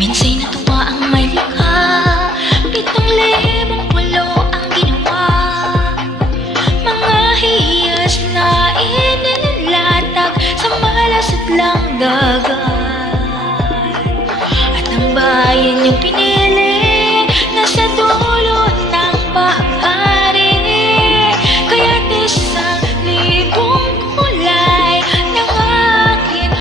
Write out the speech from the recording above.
Minsa'y natuwa ang may likha, 7,000 pulo ang ginawa. Mga hiyas na inilatag sa malasot lang dagat, at ang bayan niyang